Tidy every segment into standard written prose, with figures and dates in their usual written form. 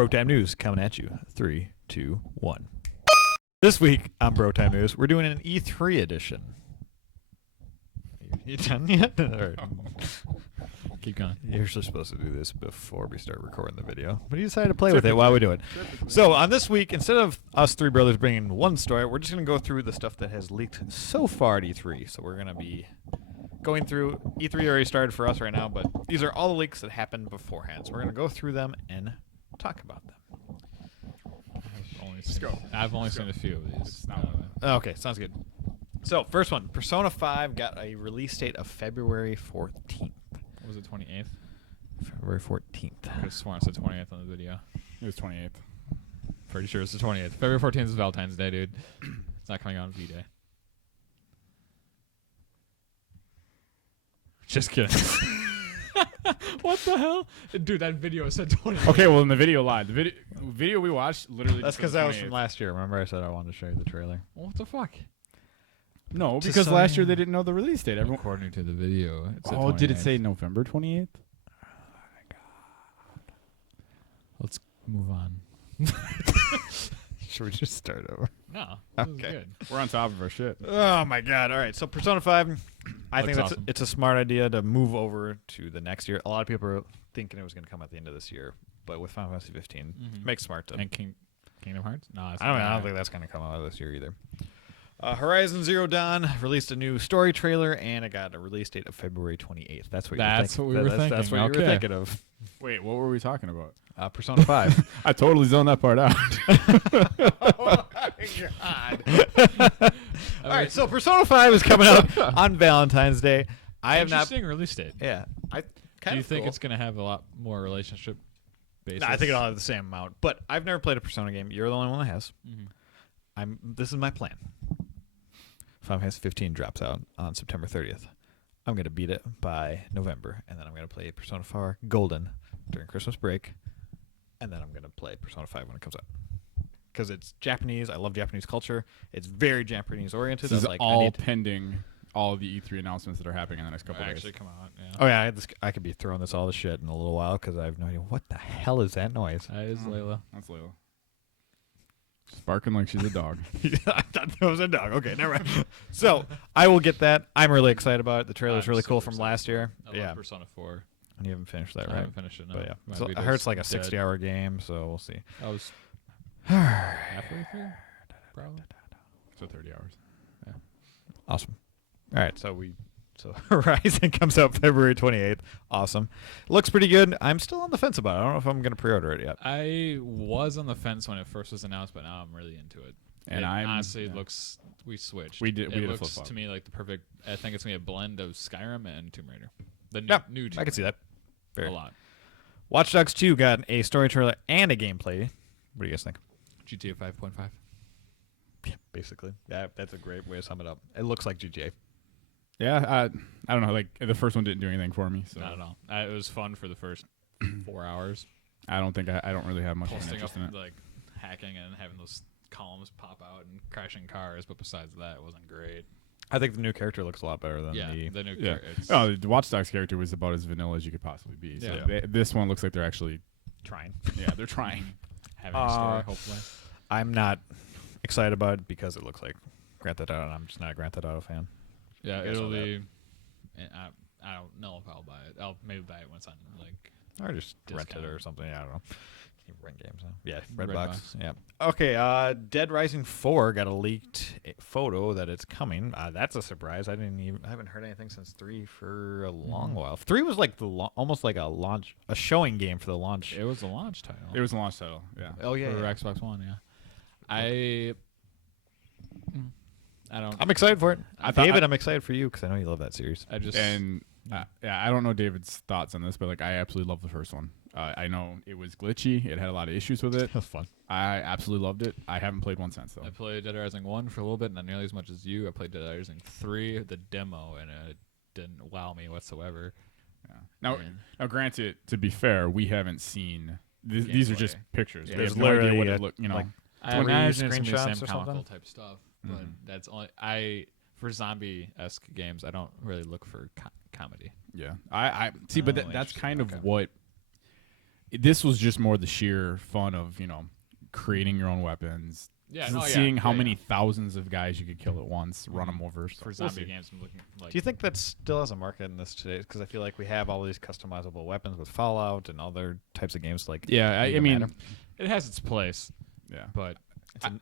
Bro Time News coming at you. 3, 2, 1. This week on Bro Time News, we're doing an E3 edition. You done yet? All right. Keep going. You're just supposed to do this before we start recording the video, but you decided to play with it while we do it. So on this week, instead of us three brothers bringing one story, we're just going to go through the stuff that has leaked so far at E3. So we're going to be going through E3 already started for us right now, but these are all the leaks that happened beforehand. So we're going to go through them and talk about them. I've only seen a few of these. Okay, sounds good. So first one, Persona 5 got a release date of February 14th. Was it 28th? February 14th. I could have sworn it said 28th on the video. It was 28th. Pretty sure it's the 28th. February 14th is Valentine's Day, dude. It's not coming out on V-Day. Just kidding. What the hell? Dude, that video said 28th. Okay, well, in the video live. The video we watched literally That's because because that was from last year. Remember I said I wanted to show you the trailer? What the fuck? No, Just because so last you- year they didn't know the release date. Everyone. According to the video, it said Oh, did it 29th. say November 28th? Let's move on. Should we just start over? No, this is Okay. good. We're on top of our shit. Oh my god. All right. So Persona 5, I think Looks that's awesome. it's a smart idea to move over to the next year. A lot of people are thinking it was going to come at the end of this year, but with Final Fantasy 15, Mhm. makes smart to. And Kingdom Hearts? No, it's I don't not. think that's going to come out this year either. Horizon Zero Dawn released a new story trailer, and it got a release date of February 28th. That's what That's you what we were That's thinking. what you were Okay. thinking of. Wait, what were we talking about? Persona 5. I totally zoned that part out. Oh my god. All right, so Persona 5 is coming out on Valentine's Day. I have not. Interesting release date. Yeah, I Do kind you of think cool. it's going to have a lot more relationship basis? No, I think it'll have the same amount. But I've never played a Persona game. You're the only one that has. Mhm. This is my plan. Final Fantasy 15 drops out on September 30th. I'm gonna beat it by November, and then I'm gonna play Persona 4 Golden during Christmas break, and then I'm gonna play Persona 5 when it comes out. Because it's Japanese. I love Japanese culture. It's very Japanese oriented. This is I all need- pending all of the E3 announcements that are happening in the next couple of Actually days. come out, yeah. Oh yeah, I could be throwing this all the shit in a little while because I have no idea what the hell is that noise. That is Layla. That's Layla. She's barking like she's a dog. I thought that was a dog. Okay, never mind. So I will get that. I'm really excited about it. The trailer's I'm really so cool from excited last for it. year. I love Persona 4. And you haven't finished that, I right? haven't finished it, no. But yeah, My so I Vita's heard it's like a dead. 60-hour game, so we'll see. I was halfway through, probably. So 30 hours. Awesome. All right, so Horizon comes out February 28th. Awesome. Looks pretty good. I'm still on the fence about it. I don't know if I'm going to pre-order it yet. I was on the fence when it first was announced, but now I'm really into it. And it I'm- honestly yeah. looks. We switched. We did It a looks flip-flop. to me like the perfect. I think it's gonna be a blend of Skyrim and Tomb Raider. The new, Yeah, new Tomb I can see Raider. that. A lot. Watch Dogs 2 got a story trailer and a gameplay. What do you guys think? GTA 5.5. Yeah, basically. Yeah, that's a great way to sum it up. It looks like GTA. Yeah, I don't know. Like the first one didn't do anything for me, so Not at all. It was fun for the first 4 hours. I don't think I don't really have much of an Posting interest up in it. like hacking and having those columns pop out and crashing cars, but besides that, it wasn't great. I think the new character looks a lot better than Yeah, the... the new Yeah. character. Oh, the Watch Dogs character was about as vanilla as you could possibly be. So Yeah. this one looks like they're actually, Trying. yeah, they're trying. having a story, hopefully. I'm not excited about it because it looks like Grand Theft Auto, and I'm just not a Grand Theft Auto fan. Yeah, I guess it'll I'll be. I don't know if I'll buy it. I'll maybe buy it when it's on like. Or just rent it Discount. or something. I don't know. You rent games now. Yeah, Redbox. Redbox. Yeah. Okay. Dead Rising 4 got a leaked photo that it's coming. That's a surprise. I haven't heard anything since 3 for a long while. 3 was like almost like a showing game for the launch. It was a launch title. It was a launch title. Yeah. Oh yeah. for yeah. Xbox One. Yeah. I don't. I'm excited for it. I thought- David, I'm excited for you because I know you love that series. I just. And yeah, I don't know David's thoughts on this, but like I absolutely love the first one. I know it was glitchy. It had a lot of issues with it. It was fun. I absolutely loved it. I haven't played one since though. I played Dead Rising 1 for a little bit, not nearly as much as you. I played Dead Rising 3, the demo, and it didn't wow me whatsoever. Yeah. Now, granted, to be fair, we haven't seen. These are just Gameplay. pictures. Yeah. We There's have no idea what literally it look. You know, like I 20 imagine it's gonna be the screenshots same or comical something? type stuff, but that's only for zombie-esque games. I don't really look for comedy. yeah. I see, but Really that's interesting. kind of Okay. what this was just more the sheer fun of creating your own weapons. Seeing how many thousands of guys you could kill at once, run them over. So For zombie games, I'm looking like. Do you think that still has a market in this today? Because I feel like we have all these customizable weapons with Fallout and other types of games. Like yeah, I mean, it has its place, yeah, but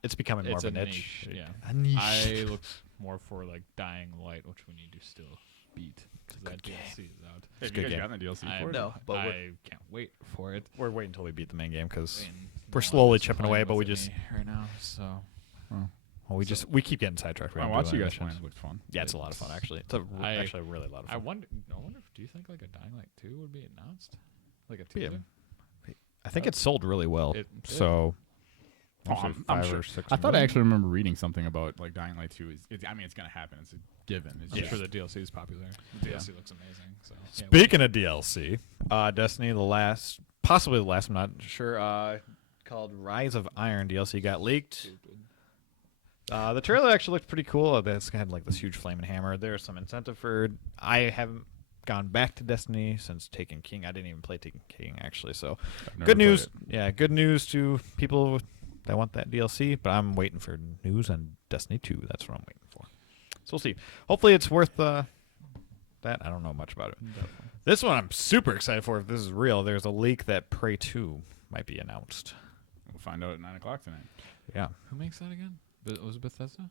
it's becoming more it's of a a niche. Yeah, A niche. I look more for like Dying Light, which we need to still beat because that DLC is out. have good you guys game. gotten the DLC I for it? No, but I can't wait for it. we're waiting until we beat the main game because And we're no slowly one's chipping playing away, but we with just me right now. So we keep getting sidetracked. We I don't watched do you any guys missions. playing. It looked fun. Yeah, it's a lot of fun actually. It's actually really a lot of fun. I wonder. Do you think like a Dying Light 2 would be announced, like a Yeah. teaser? I think it's sold really well. It- So Oh, usually I'm 5 sure. or 6 I thought I million. actually remember reading something about like Dying Light 2. I mean, it's gonna happen. It's a given. It's I'm just, sure the DLC is popular. The DLC looks amazing. So yeah, Speaking of DLC, Destiny, possibly the last, I'm not sure, called Rise of Iron DLC got leaked. The trailer actually looked pretty cool. It's had like this huge flaming hammer. There's some incentive for. I haven't gone back to Destiny since Taken King. I didn't even play Taken King actually. So I've never good played news. it. Yeah, good news to people that want that DLC. But I'm waiting for news on Destiny 2. That's what I'm waiting for. So we'll see. Hopefully it's worth that. I don't know much about it. This one I'm super excited for. If this is real, there's a leak that Prey 2 might be announced. We'll find out at 9:00 tonight. Yeah. Who makes that again? Was it Bethesda?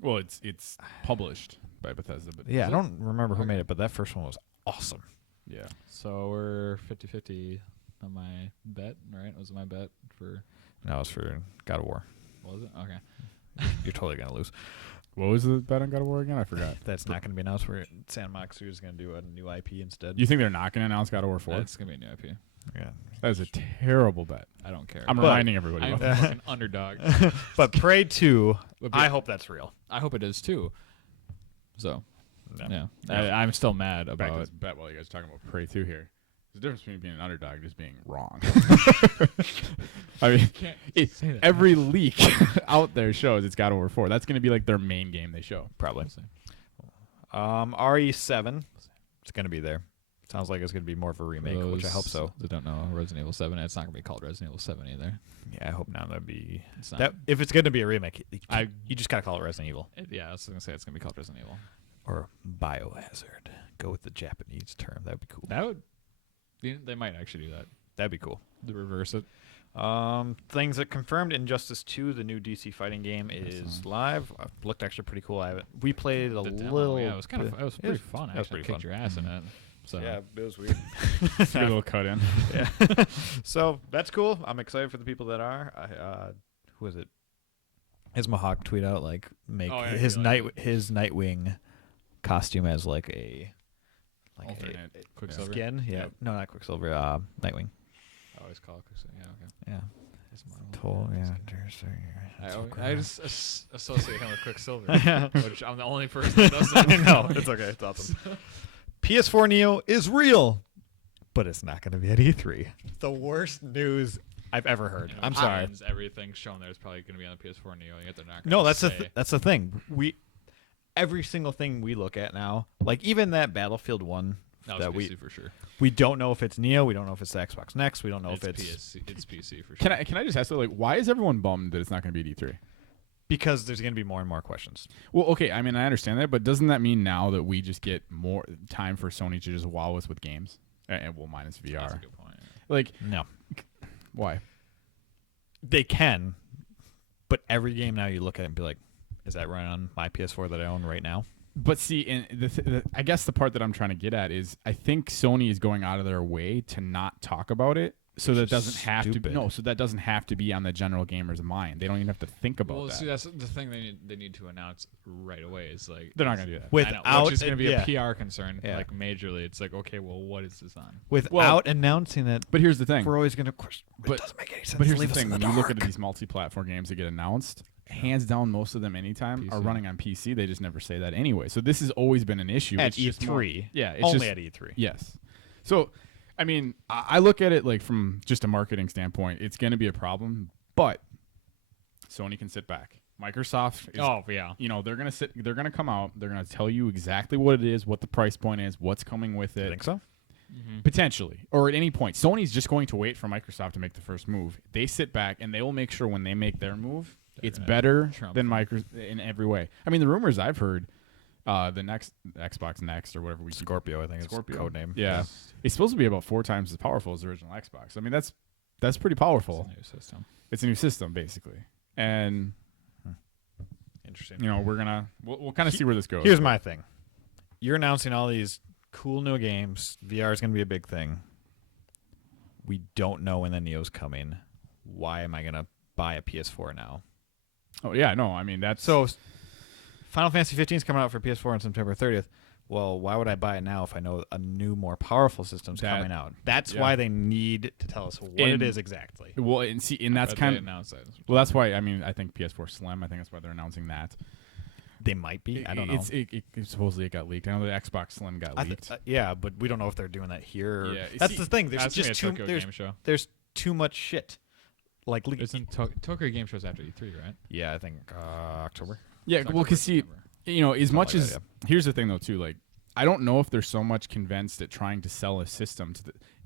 Well, it's published by Bethesda, but Yeah, I it? don't remember who Okay. made it, but that first one was awesome. yeah. So we're 50-50 on my bet, right? Was it my bet for? No, it's for God of War. Was it? Okay. You're totally gonna lose. What was the bet on God of War again? I forgot. That's not gonna be announced. Santa Monica Studios is gonna do a new IP instead. You think they're not going to announce God of War 4? It's gonna be a new IP. Yeah. That is a terrible bet. I don't care. I'm But- reminding everybody. I'm about a fucking underdog. But Prey 2, But I hope that's real. I hope it is too. So Yeah. yeah, I'm still mad back to about. this bet while you guys are talking about Prey 2 here. There's a difference between being an underdog and just being wrong. I mean, Can't say that. every leak out there shows it's God of War 4. That's going to be like their main game they show. Probably. RE7, it's gonna be there. Sounds like it's gonna be more of a remake, which I hope so. I don't know Resident Evil 7. It's not gonna be called Resident Evil 7 either. Yeah, I hope not. That'd be It's not. that. If it's gonna be a remake, I- you just gotta call it Resident Evil Yeah, I was gonna say it's gonna be called Resident Evil. or Biohazard. Go with the Japanese term. That'd be cool. That would. They might actually do that. That'd be cool. To reverse it. Things that confirmed: Injustice 2, the new DC fighting game, is live. Looked actually pretty cool. We played a The demo, little. yeah, it was kind of. It was pretty fun. That was Actually, pretty kicked fun. your ass in it. So Yeah, it was weird. Good little cut in. Yeah. So that's cool. I'm excited for the people that are. Who is it? His Mahawk tweet out like make Oh, yeah, his he his Nightwing costume as like a Alternate Quicksilver. skin. Yeah. Yep. No, not Quicksilver. Nightwing. I always call it Quicksilver. Yeah, okay. Yeah. It's Marvel. Yeah. I just associate him with Quicksilver, which I'm the only person that does that. I know. It's okay. It's awesome. PS4 Neo is real, but it's not going to be at E3. The worst news I've ever heard. I'm sorry. Everything shown there is probably going to be on the PS4 Neo, yet they're not. No, gonna that's say. that's the thing. Every single thing we look at now, like even that Battlefield 1 That was PC for sure. we don't know if it's Neo, we don't know if it's the Xbox Next, we don't know if it's PSC, it's PC for sure. Can I just ask, like, why is everyone bummed that it's not going to be at E3? because there's going to be more and more questions. Well, okay, I mean, I understand that, but doesn't that mean now that we just get more time for Sony to just wow us with games? And well, minus VR. That's a good point. Like, No. why? They can, but every game now you look at it and be like, is that running on my PS4 that I own right now? But see, and I guess the part that I'm trying to get at is I think Sony is going out of their way to not talk about it, so Which that is doesn't have to. stupid. No, so that doesn't have to be on the general gamer's mind. They don't even have to think about Well, that. see, that's the thing they need to announce right away. Is like They're not going to do that. Without which is going to be yeah, a PR concern, Yeah. like majorly. It's like, okay, well, what is this on? without announcing it, But here's the thing. we're always going to question. But- It doesn't make any sense. But here's Leave the us thing: in when you look dark. at these multi-platform games that get announced, hands down, most of them anytime are PC. running on PC. They just never say that anyway. So this has always been an issue at It's just more- E3. yeah, it's only just, at E3. yes. So, I mean, I look at it like from just a marketing standpoint, it's going to be a problem, but Sony can sit back. Microsoft is, Oh yeah, you know, they're going to come out, they're going to tell you exactly what it is, what the price point is, what's coming with You it. think so? Potentially, or at any point. Sony's just going to wait for Microsoft to make the first move. They sit back and they will make sure when they make their move, it's better than Microsoft in every way. I mean, the rumors I've heard, the next Xbox Next or whatever Scorpio, I think it's code name. Yeah, it's supposed to be about 4 times as powerful as the original Xbox. I mean, that's pretty powerful. It's a new system. It's a new system basically, and Interesting. you know we'll kind of see where this goes. Here's my thing: you're announcing all these cool new games. VR is going to be a big thing. We don't know when the Neo's coming. Why am I going to buy a PS4 now? Oh yeah, no, I mean that's So Final Fantasy 15 is coming out for PS4 on September 30th. Well, why would I buy it now if I know a new, more powerful system's coming out? That's why they need to tell us what it is exactly. Well, and see, and that's kind of announced that. well, that's why I mean I think PS4 Slim. I think that's why they're announcing that. They might be. I don't know. Supposedly it got leaked. I know the Xbox Slim got leaked. Yeah, but we don't know if they're doing that here. Yeah, That's the thing. There's just too Game Show. there's too much shit. Like Isn't Tokyo Game Show's after E3, right? yeah, I think October. Yeah, well, because see, you know, as much like as that, here's the thing though too, like I don't know if they're so much convinced at trying to sell a system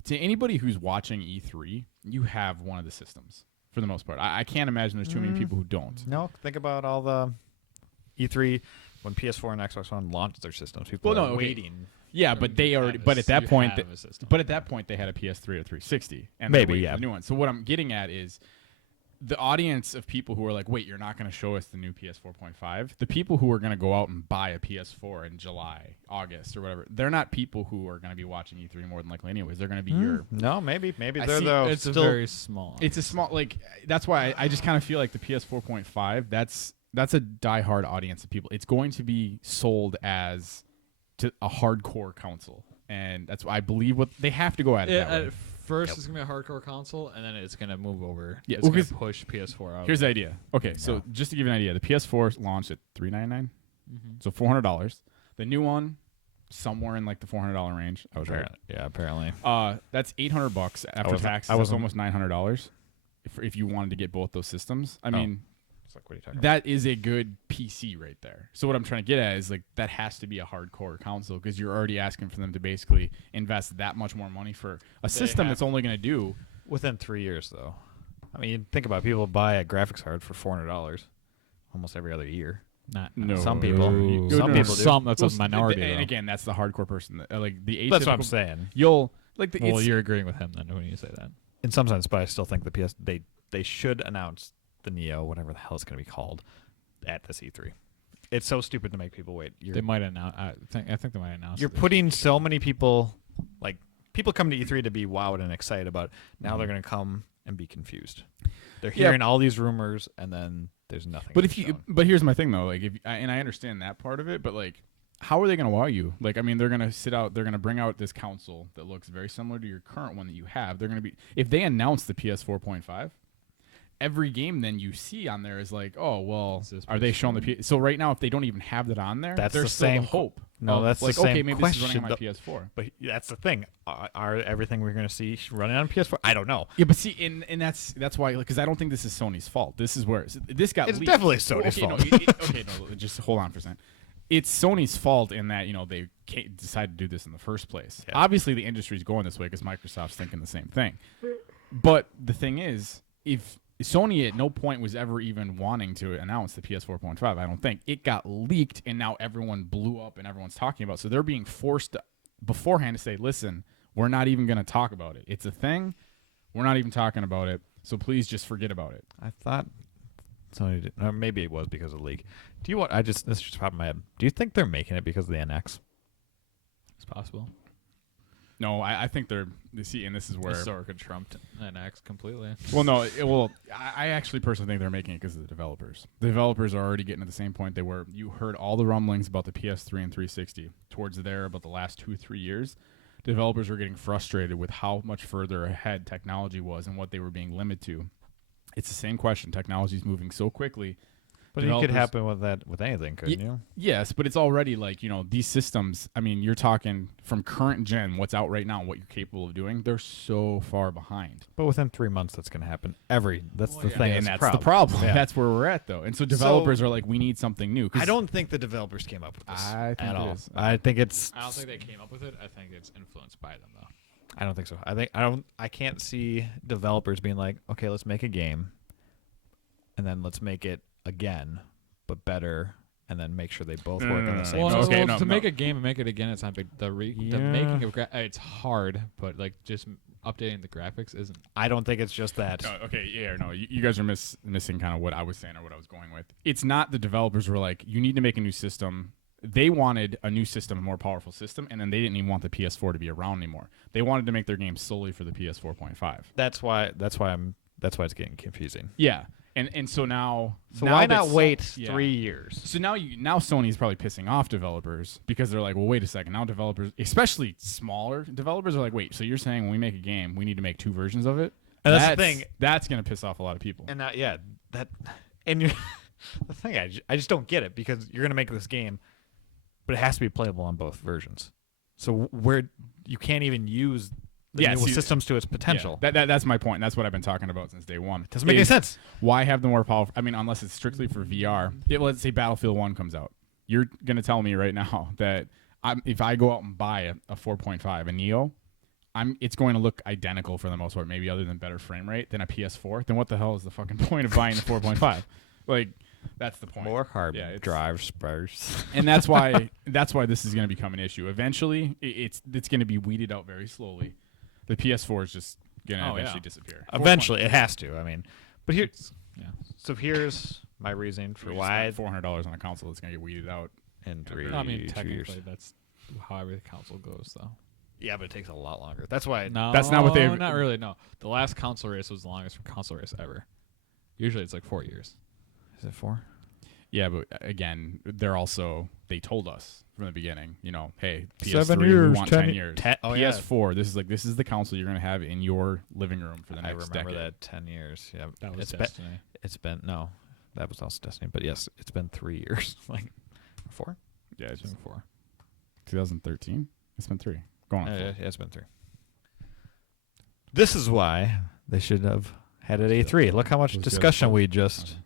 to anybody who's watching E3. You have one of the systems for the most part. I can't imagine there's too many people who don't. No, think about all the E3 when PS4 and Xbox One launched their systems. People are waiting. Yeah, but they already. But at that point, have a system. but at that point, they had a PS3 or 360, and Maybe, they're waiting yeah. for the new one. So what I'm getting at is the audience of people who are like, "Wait, you're not going to show us the new PS4.5." The people who are going to go out and buy a PS4 in July, August, or whatever. They're not people who are going to be watching E3 more than likely, anyways. They're going to be your. No, maybe I they're see- the It's still a very small. It's a small like. That's why I just kind of feel like the PS4.5. That's a diehard audience of people. It's going to be sold as to a hardcore console, and that's why I believe what they have to go at it. that way. At first, it's gonna be a hardcore console, and then it's gonna move over. Yeah, It's well, gonna 'cause push PS4 out. Here's the idea. Okay, so just to give you an idea, the PS4 launched at $399, so $400. The new one, somewhere in like the $400 range. I was right. Yeah, apparently. That's $800 after taxes. I was That's almost $900 if you wanted to get both those systems. I mean, It's like, what are you talking that is a good PC right there. So what I'm trying to get at is like that has to be a hardcore console because you're already asking for them to basically invest that much more money for a system that's only going to do. about? Within 3 years, though. I mean, think about it. People buy a graphics card for $400 almost every other year. Not No. Some people. No. Some people do. Some. That's Well, a minority. And though. again, that's the hardcore person. Like the That's what I'm atypical- saying. You'll like the Well, it's- you're agreeing with him then when you say that. In some sense, but I still think they should announce the Neo, whatever the hell it's going to be called, at this E3. It's so stupid to make people wait. They might announce. I think they might announce. You're it. putting so many people, like, people come to E3 to be wowed and excited about. Now they're going to come and be confused. They're hearing all these rumors, and then there's nothing. But shown. but here's my thing though, like and I understand that part of it, but like, how are they going to wow you? Like, I mean, they're going to bring out this console that looks very similar to your current one that you have. They're going to be if they announce the PS4.5. Every game then you see on there is like, oh well, are they showing the P? So right now, if they don't even have that on there, That's there's the still same hope. No, of, that's the like same okay, maybe this is running on my question, PS4. But that's the thing. Are everything we're going to see running on PS4? I don't know. Yeah, but see, and that's why because I don't think this is Sony's fault. This is where this got. It's leaked. definitely Sony's okay, fault. No, okay, no, just hold on for a second. It's Sony's fault in that they decided to do this in the first place. Yeah. Obviously, the industry's going this way because Microsoft's thinking the same thing. But the thing is, if Sony at no point was ever even wanting to announce the PS4.5, I don't think. It got leaked, and now everyone blew up and everyone's talking about it. So they're being forced beforehand to say, listen, we're not even going to talk about it. It's a thing. We're not even talking about it. So please just forget about it. I thought Sony did. Or maybe it was because of the leak. Do you want? This is just popped in my head. Do you think they're making it because of the NX? It's possible. No, I think see, and this is where. The Zork could trump NX completely. Well, no, I actually personally think they're making it because of the developers. The developers are already getting to the same point they were. You heard all the rumblings about the PS3 and 360 towards there about the last 2-3 years. Developers were getting frustrated with how much further ahead technology was and what they were being limited to. It's the same question. Technology is moving so quickly But it could happen with that with anything, couldn't you? Yes, but it's already like, these systems, I mean, you're talking from current gen, what's out right now, what you're capable of doing, they're so far behind. But within 3 months, that's going to happen. That's the yeah. thing. And that's that's the problem. Yeah. That's where we're at, though. And so developers are like, we need something new. I don't think the developers came up with this I think at it all. is. I think it's. I don't think they came up with it. I think it's influenced by them, though. I don't think so. I can't see developers being like, okay, let's make a game, and then let's make it again, but better, and then make sure they both work on the same. Well, system. to make a game and make it again, it's not big. The making of it's hard, but like just updating the graphics isn't. I don't think it's just that. You guys are missing kind of what I was saying or what I was going with. It's not the developers were like, you need to make a new system. They wanted a new system, a more powerful system, and then they didn't even want the PS4 to be around anymore. They wanted to make their game solely for the PS4.5. That's why it's getting confusing. Yeah. And so now, why not wait 3 yeah. years? So now Sony's probably pissing off developers because they're like, well, wait a second. Now developers, especially smaller developers, are like, wait, so you're saying when we make a game, we need to make 2 versions of it? And that's the thing. That's going to piss off a lot of people. And you're the thing. I just don't get it because you're gonna make this game, but it has to be playable on both versions. So where you can't even use the new systems to its potential. Yeah, that's my point. That's what I've been talking about since day one. Doesn't make any sense. Why have the more powerful? I mean, unless it's strictly for VR. Let's say Battlefield 1 comes out. You're going to tell me right now that if I go out and buy a 4.5, a Neo, it's going to look identical for the most part, maybe other than better frame rate than a PS4. Then what the hell is the fucking point of buying the 4.5? Like, that's the point. More hard drive spurs. And that's why this is going to become an issue. Eventually, it's going to be weeded out very slowly. The PS4 is just going to eventually disappear. Eventually, it has to. I mean, but so here's my reasoning for why $400 on a console that's going to get weeded out in 2 technically, years. that's how every console goes, though. Yeah, but it takes a lot longer. That's why. No, that's not what they. Not really. No, the last console race was the longest console race ever. Usually, it's like 4 years. Is it 4? Yeah, but again, they told us from the beginning, hey, PS3, 7 years, we want 10 years. PS4, yeah. this is the console you're going to have in your living room for the next decade. I remember that 10 years. Yeah, that was Destiny. That was also Destiny. But yes, it's been 3 years. Like 4? Yeah, it's been 4. 2013. It's been 3. Going on 4. Yeah, it's been 3. This is why they should have had it A3. Look how much discussion we just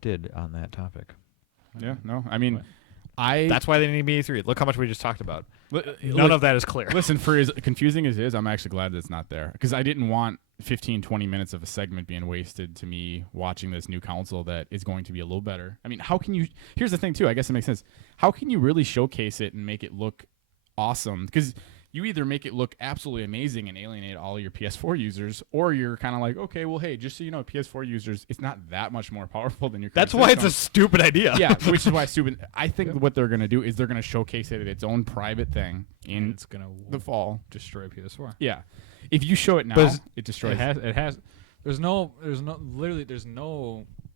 did on that topic. Yeah, no, I mean, that's why they need A3. Look how much we just talked about. None of that is clear. Listen, for as confusing as it is, I'm actually glad that it's not there because I didn't want 15, 20 minutes of a segment being wasted to me watching this new console that is going to be a little better. I mean, how can you? Here's the thing too. I guess it makes sense. How can you really showcase it and make it look awesome? Because you either make it look absolutely amazing and alienate all your PS4 users, or you're kind of like, okay, well, hey, just so you know, PS4 users, it's not that much more powerful than your. That's why it's a stupid idea. Yeah, which is why it's stupid. I think what they're going to do is they're going to showcase it at its own private thing in it's gonna the fall. Destroy PS4. Yeah, if you show it now, it destroys. It has. There's no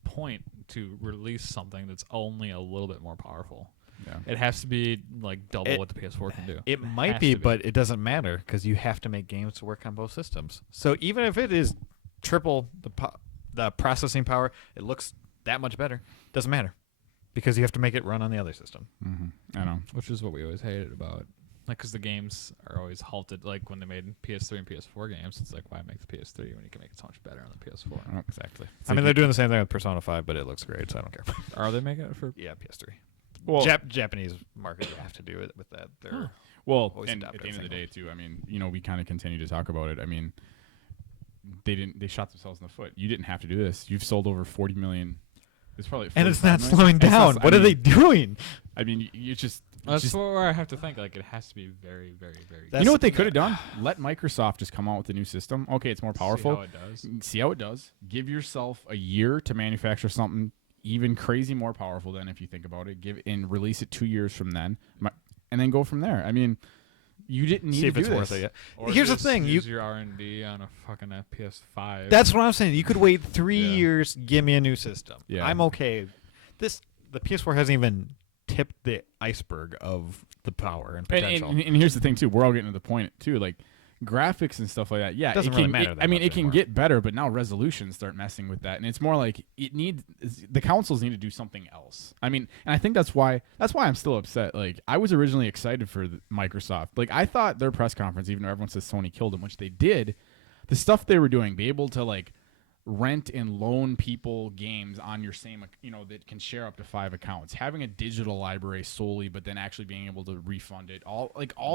point to release something that's only a little bit more powerful. Yeah. It has to be like double what the PS4 can do. It might be, but it doesn't matter because you have to make games to work on both systems. So even if it is triple the processing power, it looks that much better. Doesn't matter because you have to make it run on the other system. Mm-hmm. I know, which is what we always hated about. Like, because the games are always halted. Like when they made PS3 and PS4 games, it's like, why make the PS3 when you can make it so much better on the PS4? Oh, exactly. I mean, they're doing the same thing with Persona 5, but it looks great, so I don't care. Are they making it for? PS3. Well, Japanese market have to do it with that. They're and at the end of the day, too. I mean, we kind of continue to talk about it. I mean, they shot themselves in the foot. You didn't have to do this. You've sold over 40 million. It's probably and it's not slowing down. What are they doing? I mean, you just. That's where I have to think. Like, it has to be very, very, very. You know what they could have done? Let Microsoft just come out with a new system. Okay, it's more powerful. See how it does. Give yourself a year to manufacture something even crazy more powerful than, if you think about it, release it 2 years from then, and then go from there. I mean, you didn't need to do this. See if it's worth it yet. Here's the thing: use your R&D on a fucking PS5. That's what I'm saying. You could wait 3 years, give me a new system. Yeah. I'm okay. The PS4 hasn't even tipped the iceberg of the power and potential. And here's the thing too: we're all getting to the point too. Like, graphics and stuff like that, yeah, Doesn't it really can, matter it- that I mean, much it can anymore. get better, but now resolutions start messing with that, and it's more like the consoles need to do something else. I mean, and I think that's why I'm still upset. Like, I was originally excited for Microsoft. Like, I thought their press conference, even though everyone says Sony killed them, which they did, the stuff they were doing, be able to like rent and loan people games on your same, that can share up to 5 accounts, having a digital library solely, but then actually being able to refund it, all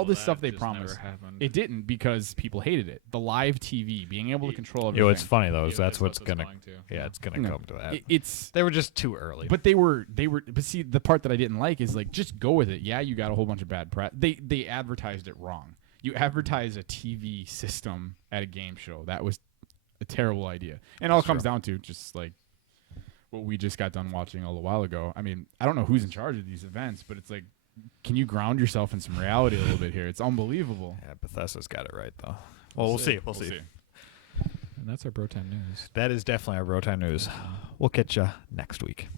the stuff they promised. It didn't, because people hated it. The live TV, being able to control everything. It's funny though. Is Yeah, that's what's what it's gonna. going to. Yeah, it's gonna come to that. It's They were just too early. But but see, the part that I didn't like is like, just go with it. Yeah, you got a whole bunch of bad press. They advertised it wrong. You advertise a TV system at a game show. That was a terrible idea. And it all comes down to just like what we just got done watching a little while ago. I mean, I don't know who's in charge of these events, but it's like, can you ground yourself in some reality a little bit here? It's unbelievable. Yeah, Bethesda's got it right though. Well, we'll see. We'll see. And that's our Bro Time News. That is definitely our Bro Time News. We'll catch you next week.